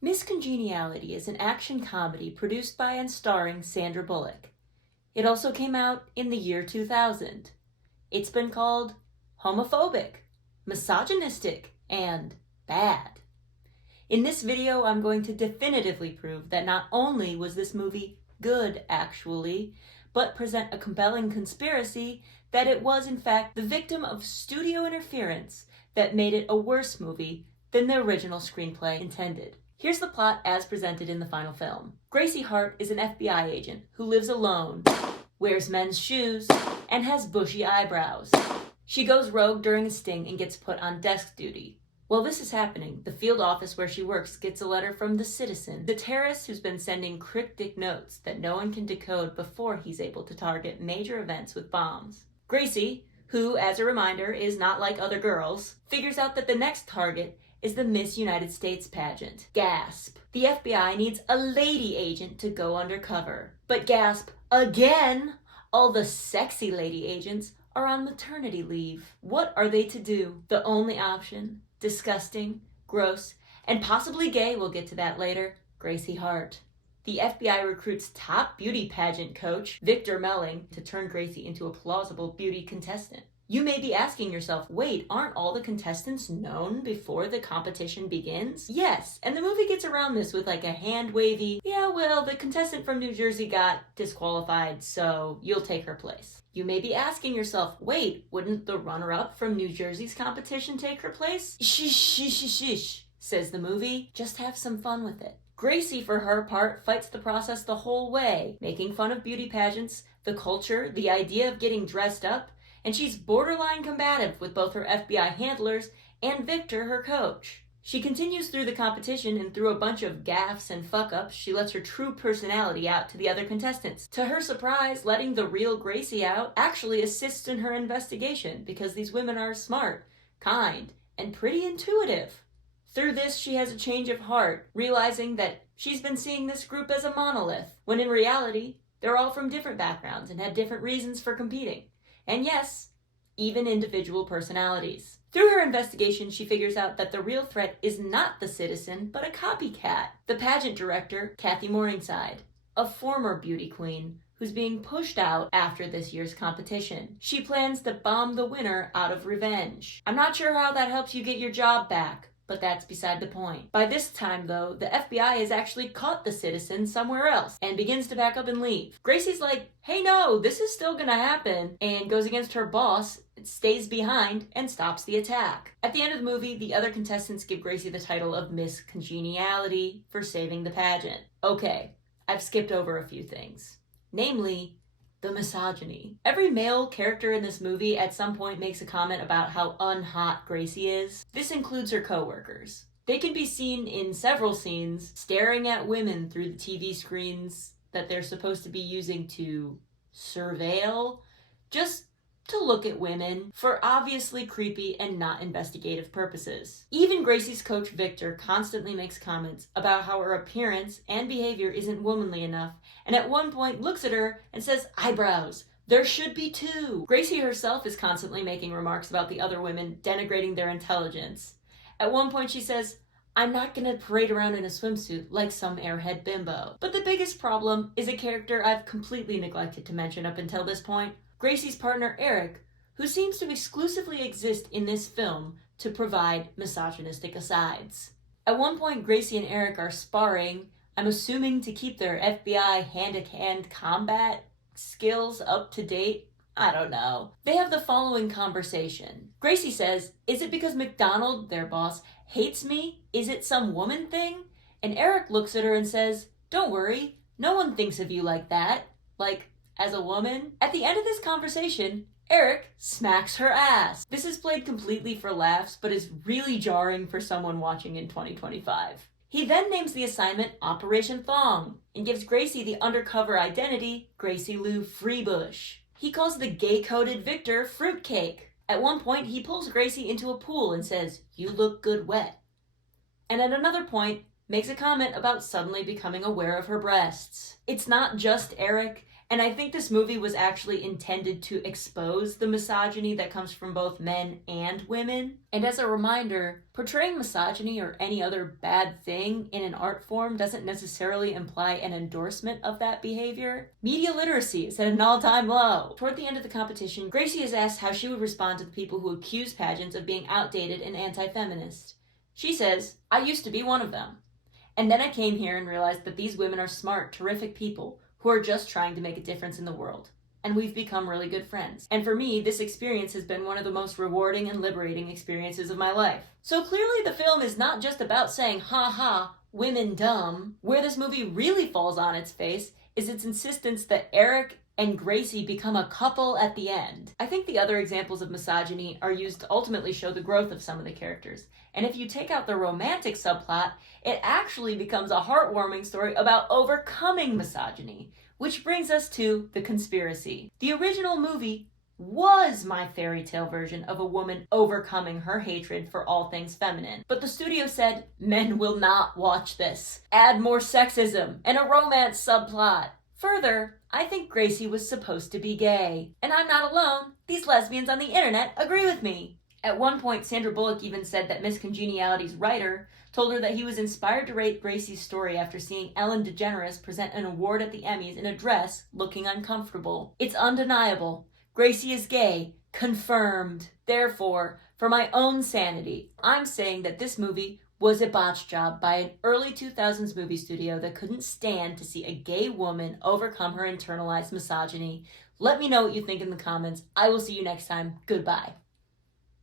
Miss Congeniality is an action comedy produced by and starring Sandra Bullock. It also came out in the year 2000. It's been called homophobic, misogynistic, and bad. In this video, I'm going to definitively prove that not only was this movie good, actually, but present a compelling conspiracy that it was, in fact, the victim of studio interference that made it a worse movie than the original screenplay intended. Here's the plot as presented in the final film. Gracie Hart is an FBI agent who lives alone, wears men's shoes, and has bushy eyebrows. She goes rogue during a sting and gets put on desk duty. While this is happening, the field office where she works gets a letter from the Citizen, the terrorist who's been sending cryptic notes that no one can decode before he's able to target major events with bombs. Gracie, who, as a reminder, is not like other girls, figures out that the next target is the Miss United States pageant. Gasp. The FBI needs a lady agent to go undercover. But gasp again! All the sexy lady agents are on maternity leave. What are they to do? The only option, disgusting, gross, and possibly gay, we'll get to that later, Gracie Hart. The FBI recruits top beauty pageant coach, Victor Melling, to turn Gracie into a plausible beauty contestant. You may be asking yourself, wait, aren't all the contestants known before the competition begins? Yes, and the movie gets around this with like a hand-wavy, yeah, well, the contestant from New Jersey got disqualified, so you'll take her place. You may be asking yourself, wait, wouldn't the runner-up from New Jersey's competition take her place? Shish, says the movie. Just have some fun with it. Gracie, for her part, fights the process the whole way, making fun of beauty pageants, the culture, the idea of getting dressed up, and she's borderline combative with both her FBI handlers and Victor, her coach. She continues through the competition, and through a bunch of gaffes and fuck-ups, she lets her true personality out to the other contestants. To her surprise, letting the real Gracie out actually assists in her investigation, because these women are smart, kind, and pretty intuitive. Through this, she has a change of heart, realizing that she's been seeing this group as a monolith, when in reality, they're all from different backgrounds and had different reasons for competing. And yes, even individual personalities. Through her investigation, she figures out that the real threat is not the Citizen, but a copycat. The pageant director, Kathy Morningside, a former beauty queen who's being pushed out after this year's competition. She plans to bomb the winner out of revenge. I'm not sure how that helps you get your job back, but that's beside the point. By this time, though, the FBI has actually caught the Citizen somewhere else and begins to back up and leave. Gracie's like, hey no, this is still gonna happen, and goes against her boss, stays behind, and stops the attack. At the end of the movie, the other contestants give Gracie the title of Miss Congeniality for saving the pageant. Okay, I've skipped over a few things. Namely, the misogyny. Every male character in this movie at some point makes a comment about how unhot Gracie is. This includes her co-workers. They can be seen in several scenes staring at women through the TV screens that they're supposed to be using to surveil, just to look at women for obviously creepy and not investigative purposes. Even Gracie's coach Victor constantly makes comments about how her appearance and behavior isn't womanly enough, and at one point looks at her and says, eyebrows, there should be two. Gracie herself is constantly making remarks about the other women, denigrating their intelligence. At one point she says, I'm not gonna parade around in a swimsuit like some airhead bimbo. But the biggest problem is a character I've completely neglected to mention up until this point, Gracie's partner Eric, who seems to exclusively exist in this film to provide misogynistic asides. At one point, Gracie and Eric are sparring, I'm assuming to keep their FBI hand-to-hand combat skills up to date. I don't know. They have the following conversation. Gracie says, is it because McDonald, their boss, hates me? Is it some woman thing? And Eric looks at her and says, don't worry, no one thinks of you like that. Like, as a woman. At the end of this conversation, Eric smacks her ass. This is played completely for laughs, but is really jarring for someone watching in 2025. He then names the assignment Operation Thong and gives Gracie the undercover identity Gracie Lou Freebush. He calls the gay-coded Victor Fruitcake. At one point, he pulls Gracie into a pool and says, you look good wet. And at another point, makes a comment about suddenly becoming aware of her breasts. It's not just Eric And I think this movie was actually intended to expose the misogyny that comes from both men and women. And as a reminder, portraying misogyny or any other bad thing in an art form doesn't necessarily imply an endorsement of that behavior. Media literacy is at an all-time low. Toward the end of the competition, Gracie is asked how she would respond to the people who accuse pageants of being outdated and anti-feminist. She says, "I used to be one of them. And then I came here and realized that these women are smart, terrific people who are just trying to make a difference in the world. And we've become really good friends. And for me, this experience has been one of the most rewarding and liberating experiences of my life." So clearly the film is not just about saying, ha ha, women dumb. Where this movie really falls on its face is its insistence that Eric and Gracie become a couple at the end. I think the other examples of misogyny are used to ultimately show the growth of some of the characters. And if you take out the romantic subplot, it actually becomes a heartwarming story about overcoming misogyny. Which brings us to The Conspiracy. The original movie was my fairy tale version of a woman overcoming her hatred for all things feminine. But the studio said, men will not watch this. Add more sexism and a romance subplot. Further, I think Gracie was supposed to be gay. And I'm not alone. These lesbians on the internet agree with me. At one point, Sandra Bullock even said that Miss Congeniality's writer told her that he was inspired to write Gracie's story after seeing Ellen DeGeneres present an award at the Emmys in a dress looking uncomfortable. It's undeniable. Gracie is gay. Confirmed. Therefore, for my own sanity, I'm saying that this movie was a botch job by an early 2000s movie studio that couldn't stand to see a gay woman overcome her internalized misogyny. Let me know what you think in the comments. I will see you next time. Goodbye.